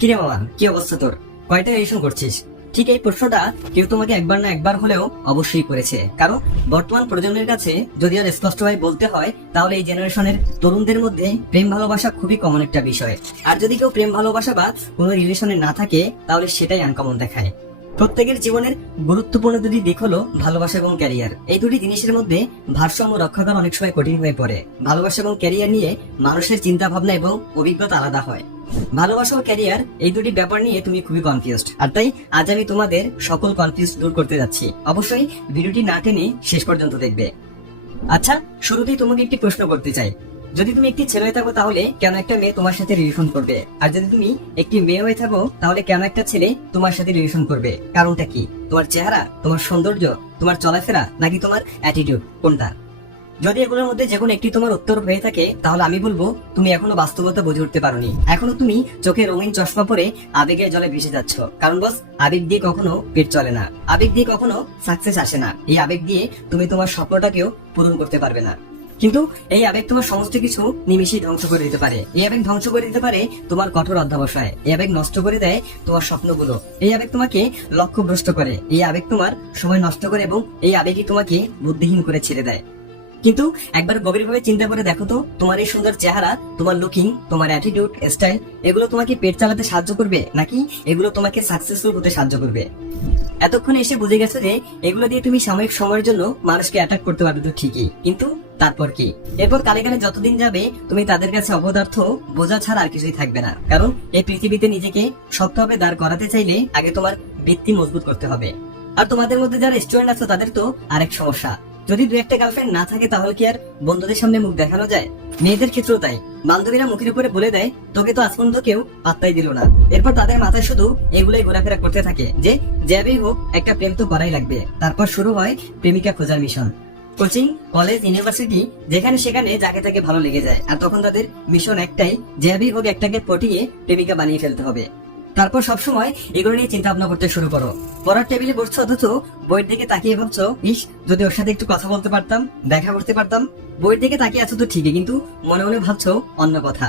কিরে মামা, কি অবস্থা তোর? কয়টা রিলেশন করছিস। ঠিক এই প্রশ্নটা কেউ তোমাকে একবার না একবার হলেও অবশ্যই করেছে। কারণ বর্তমান প্রজন্মের কাছে যদি আর স্পষ্টভাবে বলতে হয়, তাহলে এই জেনারেশনের তরুণদের মধ্যে প্রেম ভালোবাসা খুবই কমন একটা বিষয়। আর যদি কেউ প্রেম ভালোবাসা বা কোনো রিলেশনে না থাকে, তাহলে সেটাই আনকমন দেখায়। প্রত্যেকের জীবনের গুরুত্বপূর্ণ দুটি দিক হলো ভালোবাসা এবং ক্যারিয়ার এই দুটি জিনিসের মধ্যে ভারসাম্য রক্ষা করা অনেক সময় কঠিন হয়ে পড়ে। ভালোবাসা এবং ক্যারিয়ার নিয়ে মানুষের চিন্তা ভাবনা এবং অভিজ্ঞতা আলাদা হয়। ভালোবাসা ও ক্যারিয়ার এই দুটি ব্যাপার নিয়ে তুমি খুবই কনফিউজড আর তাই আজ আমি তোমাদের সকল কনফিউজ দূর করতে যাচ্ছি। অবশ্যই ভিডিওটি না টেনে শেষ পর্যন্ত দেখবে। আচ্ছা শুরুতেই তোমাকে একটি প্রশ্ন করতে চাই। যদি তুমি একটি ছেলে হয়ে থাকো তাহলে কেন একটা মেয়ে তোমার সাথে রিলেশন করবে? আর যদি তুমি একটি মেয়ে হয়ে থাকো তাহলে কেন একটা ছেলে তোমার সাথে রিলেশন করবে? কারণটা কি? তোমার চেহারা? তোমার সৌন্দর্য? তোমার চলাফেরা? নাকি তোমার অ্যাটিটিউড কোনটা? যদি এগুলোর মধ্যে যে কোনো একটি তোমার উত্তর হয়ে থাকে, তাহলে আমি বলব, তুমি এখনও বাস্তবতা বুঝে উঠতে পারোনি। এখনও তুমি চোখে রঙিন চশমা পরে আবেগের জলে ভেসে যাচ্ছ। কারণ বস আবেগ দিয়ে কখনো পেট চলে না। আবেগ দিয়ে কখনো সাকসেস আসে না। এই আবেগ দিয়ে তুমি তোমার স্বপ্নটাকেও পূরণ করতে পারবে না। কিন্তু এই আবেগ তোমার সমস্ত কিছু নিমিশেই ধ্বংস করে দিতে পারে। এই আবেগ ধ্বংস করে দিতে পারে তোমার কঠোর অধ্যাবসায়। এই আবেগ নষ্ট করে দেয় তোমার স্বপ্নগুলো। এই আবেগ তোমাকে লক্ষ্যভ্রষ্ট করে। এই আবেগ তোমার সময় নষ্ট করে এবং এই আবেগই তোমাকে বুদ্ধিহীন করে ছেড়ে দেয়। কিন্তু একবার গভীরভাবে চিন্তা করে দেখো তো, তোমার এই সুন্দর চেহারা, তোমার লুকিং তোমার অ্যাটিটিউড স্টাইল এগুলো তোমাকে পেট চালাতে সাহায্য করবে নাকি এগুলো তোমাকে সাকসেসফুল হতে সাহায্য করবে? এতক্ষণে এসে বুঝে গেছো যে এগুলো দিয়ে তুমি সাময়িক সময়ের জন্য মানুষকে অ্যাটাক করতে পারবে তো ঠিকই, কিন্তু তারপর কি? এরপর কালে কালে যতদিন যাবে, তুমি তাদের কাছে অপদার্থ বোঝা ছাড়া আর কিছুই থাকবে না। কারণ এই পৃথিবীতে নিজেকে শক্তভাবে দাঁড় করাতে চাইলে আগে তোমার ভিত্তি মজবুত করতে হবে। আর তোমাদের মধ্যে যারা স্টুডেন্ট আছে, তাদের তো আরেক সমস্যা। যদি দু একটা গার্লফ্রেন্ড না থাকে, তাহলে কি আর বন্ধুদের সামনে মুখ দেখানো যায়? মেয়েদের ক্ষেত্রেও তাই। বান্ধবীরা মুখের উপরে বলে দেয়, তোকে তো আজ পর্যন্ত কেউ পাত্তাই দিল না। এরপর তাদের মাথায় শুধু এগুলোই ঘোরাফেরা করতে থাকে যে যাবেই হোক, একটা প্রেম তো করাই লাগবে। তারপর শুরু হয় প্রেমিকা খোঁজার মিশন। কোচিং, কলেজ, ইউনিভার্সিটি, যেখানে সেখানে যাকে তাকে ভালো লেগে যায়। আর তখন তাদের মিশন একটাই যেভাবেই হোক, একটাকে পটিয়ে প্রেমিকা বানিয়ে ফেলতে হবে। তারপর সবসময় এগুলো নিয়ে চিন্তা ভাবনা করতে শুরু করো। পড়ার টেবিলে বসছো অথচ বইয়ের দিকে তাকিয়ে ভাবছ, ইস, যদি ওর সাথে একটু কথা বলতে পারতাম, দেখা করতে পারতাম। বইয়ের দিকে তাকিয়ে আছো তো ঠিকই, কিন্তু মনে মনে ভাবছ অন্য কথা।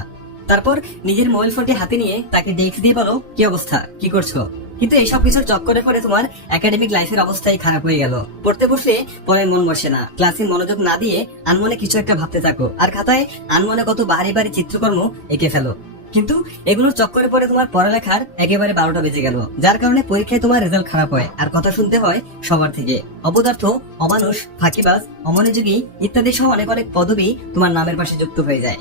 তারপর নিজের মোবাইল ফোনটি হাতে নিয়ে তাকে ডেস্ক দিয়ে বলো, কি অবস্থা? কি করছ? কিন্তু এইসব কিছুর চক্করে পরে তোমার একাডেমিক লাইফের অবস্থাই খারাপ হয়ে গেল। পড়তে বসলে পরে মন বসে না। ক্লাসে মনোযোগ না দিয়ে আনমনে কিছু একটা ভাবতে থাকো। আর খাতায় আনমনে কত বাড়ি বাড়ি চিত্রকর্ম এঁকে ফেলো। কিন্তু এগুলোর চক্করে পরে তোমার পড়ালেখার একেবারে বারোটা বেজে গেল। যার কারণে পরীক্ষায় তোমার রেজাল্ট খারাপ হয়। আর কথা শুনতে হয় সবার থেকে। অপদার্থ, অমানুষ, ফাঁকিবাজ, অমনোযোগী ইত্যাদি সহ অনেক অনেক পদবি তোমার নামের পাশে যুক্ত হয়ে যায়।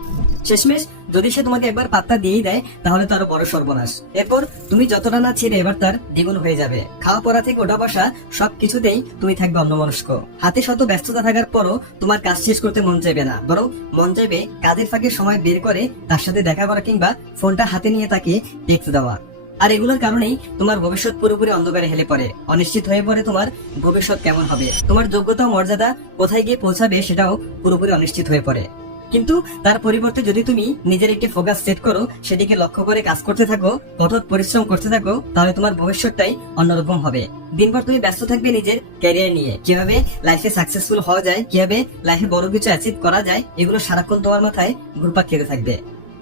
শেষমেশ যদি সে তোমাকে একবার পাত্তা দিয়েই দেয়, তাহলে তো বড় সর্বনাশ। এরপর তুমি যতটা না ছেড়ে এবার তার দ্বিগুণ হয়ে যাবে। খাওয়া পড়া থেকে ওঠা বসা সব কিছুতেই তুমি থাকবে অন্যমনস্ক। হাতে শত ব্যস্ততা থাকার পরও তোমার কাজ শেষ করতে মন চাইবে না, বরং মন চাইবে কাজের ফাঁকে সময় বের করে তার সাথে দেখা করা কিংবা ফোনটা হাতে নিয়ে তাকে দেখতে দেওয়া। আর এগুলোর কারণেই তোমার ভবিষ্যৎ পুরোপুরি অন্ধকারে হেলে পড়ে। অনিশ্চিত হয়ে পড়ে তোমার ভবিষ্যৎ কেমন হবে? তোমার যোগ্যতা মর্যাদা কোথায় গিয়ে পৌঁছাবে সেটাও পুরোপুরি অনিশ্চিত হয়ে পড়ে। কিন্তু তার পরিবর্তে যদি তুমি নিজের একটি ফোকাস সেট করো সেদিকে লক্ষ্য করে কাজ করতে থাকো, কঠোর পরিশ্রম করতে থাকো, তাহলে তোমার ভবিষ্যৎটাই অন্যরকম হবে। দিনভর তুমি ব্যস্ত থাকবে নিজের ক্যারিয়ার নিয়ে। কীভাবে লাইফে সাকসেসফুল হওয়া যায়, কীভাবে লাইফে বড় কিছু অ্যাচিভ করা যায়, এগুলো সারাক্ষণ তোমার মাথায় ঘুরপাক খেতে থাকবে।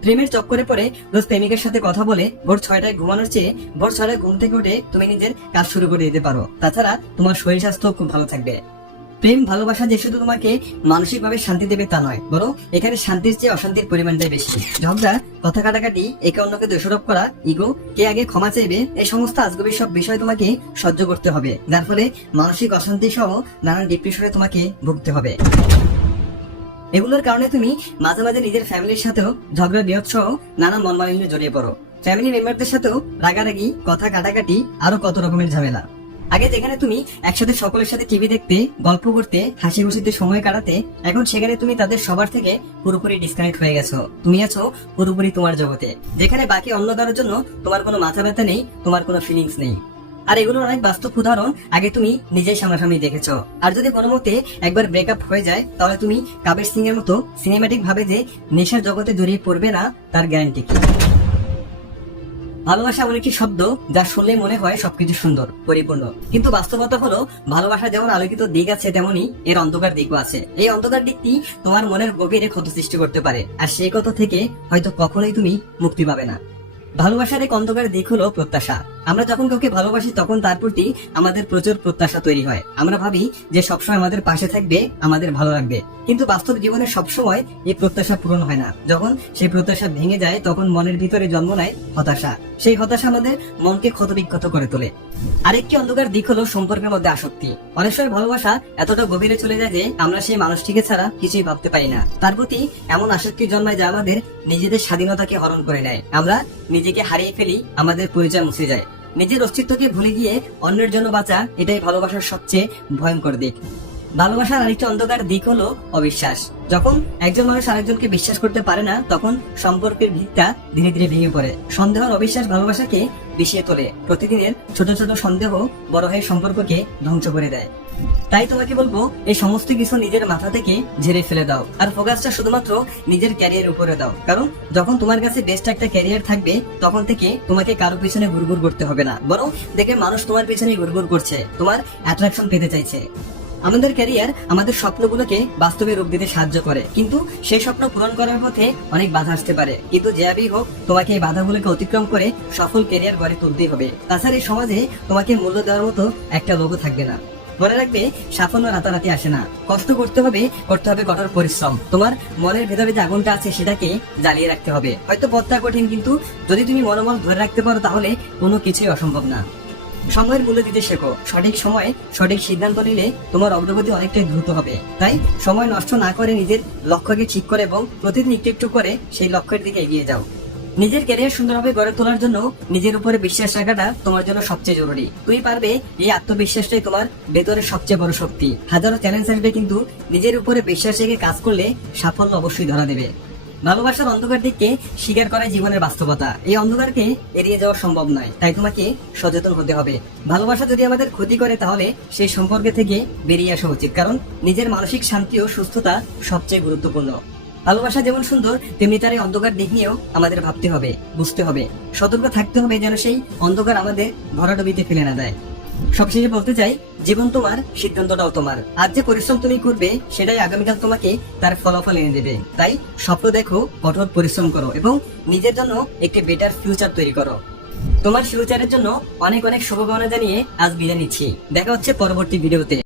প্রেমের চক্করে পরে রোজ প্রেমিকের সাথে কথা বলে ভোর ছয়টায় ঘুমানোর চেয়ে ভোর ছয়টায় ঘুম থেকে উঠে তুমি নিজের কাজ শুরু করে দিতে পারো। তাছাড়া তোমার শরীর স্বাস্থ্য খুব ভালো থাকবে। প্রেম, ভালোবাসা যে শুধু তোমাকে মানসিকভাবে শান্তি দেবে তা নয়, বরং এখানে শান্তির চেয়ে অশান্তির পরিমাণটাই বেশি। ঝগড়া, কথা কাটাকাটি, একে অন্যকে দোষারোপ করা ইগো কে আগে ক্ষমা চাইবে, এই সমস্ত আজগবি সব বিষয় তোমাকে সহ্য করতে হবে, যার ফলে মানসিক অশান্তি সহ নানান ডিপ্রেশনে তোমাকে ভুগতে হবে। এগুলোর কারণে তুমি মাঝে মাঝে নিজের ফ্যামিলির সাথেও ঝগড়া, বিরোধ সহ নানা মনমালিন্য জড়িয়ে পড়ো। ফ্যামিলি মেম্বারদের সাথেও রাগারাগি, কথা কাটাকাটি, আরও কত রকমের ঝামেলা। আগে যেখানে তুমি একসাথে সকলের সাথে টিভি দেখতে, গল্প করতে হাসি খুশিতে সময় কাটাতে, এখন সেখানে তুমি তাদের সবার থেকে পুরোপুরি ডিসকানেক্ট হয়ে গেছো। তুমি আছো পুরোপুরি তোমার জগতে। যেখানে বাকি অন্য কারোর জন্য তোমার কোনো মাথা ব্যথা নেই, তোমার কোনো ফিলিংস নেই। আর এগুলোর অনেক বাস্তব উদাহরণ, আগে তুমি নিজেই সামনাসামনি দেখেছ। আর যদি কোনো মতে একবার ব্রেকআপ হয়ে যায়, তাহলে তুমি কাবের সিং এর মতো সিনেমাটিক ভাবে যে নেশার জগতে জড়িয়ে পড়বে না, তার গ্যারান্টি কি? ভালোবাসা এমন একটি শব্দ যা শুনলে মনে হয় সবকিছু সুন্দর, পরিপূর্ণ। কিন্তু বাস্তবতা হলো, ভালোবাসা যেমন আলোকিত দিক আছে, তেমনি এর অন্ধকার দিকও আছে। এই অন্ধকার দিকটি তোমার মনের গভীরে ক্ষত সৃষ্টি করতে পারে, আর সেই কথা থেকে হয়তো কখনোই তুমি মুক্তি পাবে না। ভালোবাসার এক অন্ধকার দিক হলো প্রত্যাশা। আমরা যখন কাউকে ভালোবাসি, তখন তার প্রতি আমাদের প্রচুর প্রত্যাশা তৈরি হয়। আমরা ভাবি যে সবসময় আমাদের পাশে থাকবে, আমাদের ভালো লাগবে। কিন্তু বাস্তব জীবনে সবসময় এই প্রত্যাশা পূরণ হয় না। যখন সেই প্রত্যাশা ভেঙে যায়, তখন মনের ভিতরে জন্ম নেয় হতাশা। সেই হতাশা আমাদের মনকে ক্ষতবিক্ষত করে তোলে। আরেকটি অন্ধকার দিক হলো সম্পর্কের মধ্যে আসক্তি। অনেক সময় ভালোবাসা এতটা গভীরে চলে যায় যে আমরা সেই মানুষটিকে ছাড়া কিছুই ভাবতে পারি না। তার প্রতি এমন আসক্তি জন্মায় যা আমাদের নিজেদের স্বাধীনতাকে হরণ করে নেয়। আমরা নিজেকে হারিয়ে ফেলি, আমাদের পরিচয় মুছে যায়। নিজের অস্তিত্বকে ভুলে গিয়ে অন্যের জন্য বাঁচা এটাই ভালোবাসার সবচেয়ে ভয়ঙ্কর দিক। ভালোবাসার আরেকটি অন্ধকার দিক হলো অবিশ্বাস। যখন একজন মানুষ আরেকজনকে বিশ্বাস করতে পারে না, তখন সম্পর্কের ভিতটা ধীরে ধীরে ভেঙে পড়ে। সন্দেহ অবিশ্বাস ভালোবাসাকে বিষিয়ে তোলে। প্রতিদিনের ছোট ছোট সন্দেহ বড় হয়ে সম্পর্ককে ধ্বংস করে দেয়। তাই তোমাকে বলব, এই সমস্ত কিছু নিজের মাথা থেকে ঝেড়ে ফেলে দাও। আর ফোকাসটা শুধুমাত্র নিজের ক্যারিয়ার উপরে দাও। কারণ যখন তোমার কাছে বেস্ট একটা ক্যারিয়ার থাকবে, তখন থেকে তোমাকে কারও পিছনে ঘুরঘুর করতে হবে না। বরং দেখে মানুষ তোমার পিছনে ঘুরঘুর করছে, তোমার অ্যাট্রাকশন পেতে চাইছে। আমাদের ক্যারিয়ার আমাদের স্বপ্নগুলোকে বাস্তবে রূপ দিতে সাহায্য করে। কিন্তু সেই স্বপ্ন পূরণ করার পথে অনেক বাধা আসতে পারে। কিন্তু যেভাবেই হোক, তোমাকে এই বাধাগুলোকে অতিক্রম করে সফল ক্যারিয়ার গড়ে তুলতেই হবে। তাছাড়া এই সমাজে তোমাকে মূল্য দেওয়ার মতো একটা লোগো থাকবে না। মনে রাখবে, সাফল্য রাতারাতি আসে না। কষ্ট করতে হবে করতে হবে কঠোর পরিশ্রম। তোমার মনের ভেতরে যে আগুনটা আছে সেটাকে জ্বালিয়ে রাখতে হবে। হয়তো পথটা কঠিন, কিন্তু যদি তুমি মনোবল ধরে রাখতে পারো, তাহলে কোনো কিছুই অসম্ভব না। সময়ের মূল্য দিতে শেখো। সঠিক সময়ে সঠিক সিদ্ধান্ত নিলে তোমার অগ্রগতি অনেকটাই দ্রুত হবে। তাই সময় নষ্ট না করে নিজের লক্ষ্যকে ঠিক করে এবং প্রতিদিন একটু একটু করে সেই লক্ষ্যের দিকে এগিয়ে যাও। নিজের ক্যারিয়ার সুন্দরভাবে গড়ে তোলার জন্য নিজের উপরে বিশ্বাস রাখাটা তোমার জন্য সবচেয়ে জরুরি। তুমি পারবে এই আত্মবিশ্বাসটাই তোমার ভেতরের সবচেয়ে বড় শক্তি। হাজারো চ্যালেঞ্জ আসবে কিন্তু নিজের উপরে বিশ্বাস রেখে কাজ করলে সাফল্য অবশ্যই ধরা দেবে। ভালোবাসার অন্ধকার দিককে স্বীকার করাই জীবনের বাস্তবতা। এই অন্ধকারকে এড়িয়ে যাওয়া সম্ভব নয়, তাই তোমাকে সচেতন হতে হবে। ভালোবাসা যদি আমাদের ক্ষতি করে, তাহলে সেই সম্পর্কে থেকে বেরিয়ে আসা উচিত, কারণ নিজের মানসিক শান্তি ও সুস্থতা সবচেয়ে গুরুত্বপূর্ণ। ভালোবাসা যেমন সুন্দর, তেমনি তার এই অন্ধকার দিক নিয়েও আমাদের ভাবতে হবে, বুঝতে হবে। সতর্ক থাকতে হবে যেন সেই অন্ধকার আমাদের ভরাডবিতে ফেলে না দেয়। সবশেষে বলতে চাই, জীবন তোমার, সিদ্ধান্তটাও তোমার। আজ যে পরিশ্রম তুমি করবে, সেটাই আগামীকাল তোমাকে তার ফলাফল এনে দেবে। তাই স্বপ্ন দেখো, কঠোর পরিশ্রম করো এবং নিজের জন্য একটি বেটার ফিউচার তৈরি করো। তোমার ফিউচারের জন্য অনেক অনেক শুভকামনা জানিয়ে আজ বিদায় নিচ্ছি। দেখা হচ্ছে পরবর্তী ভিডিওতে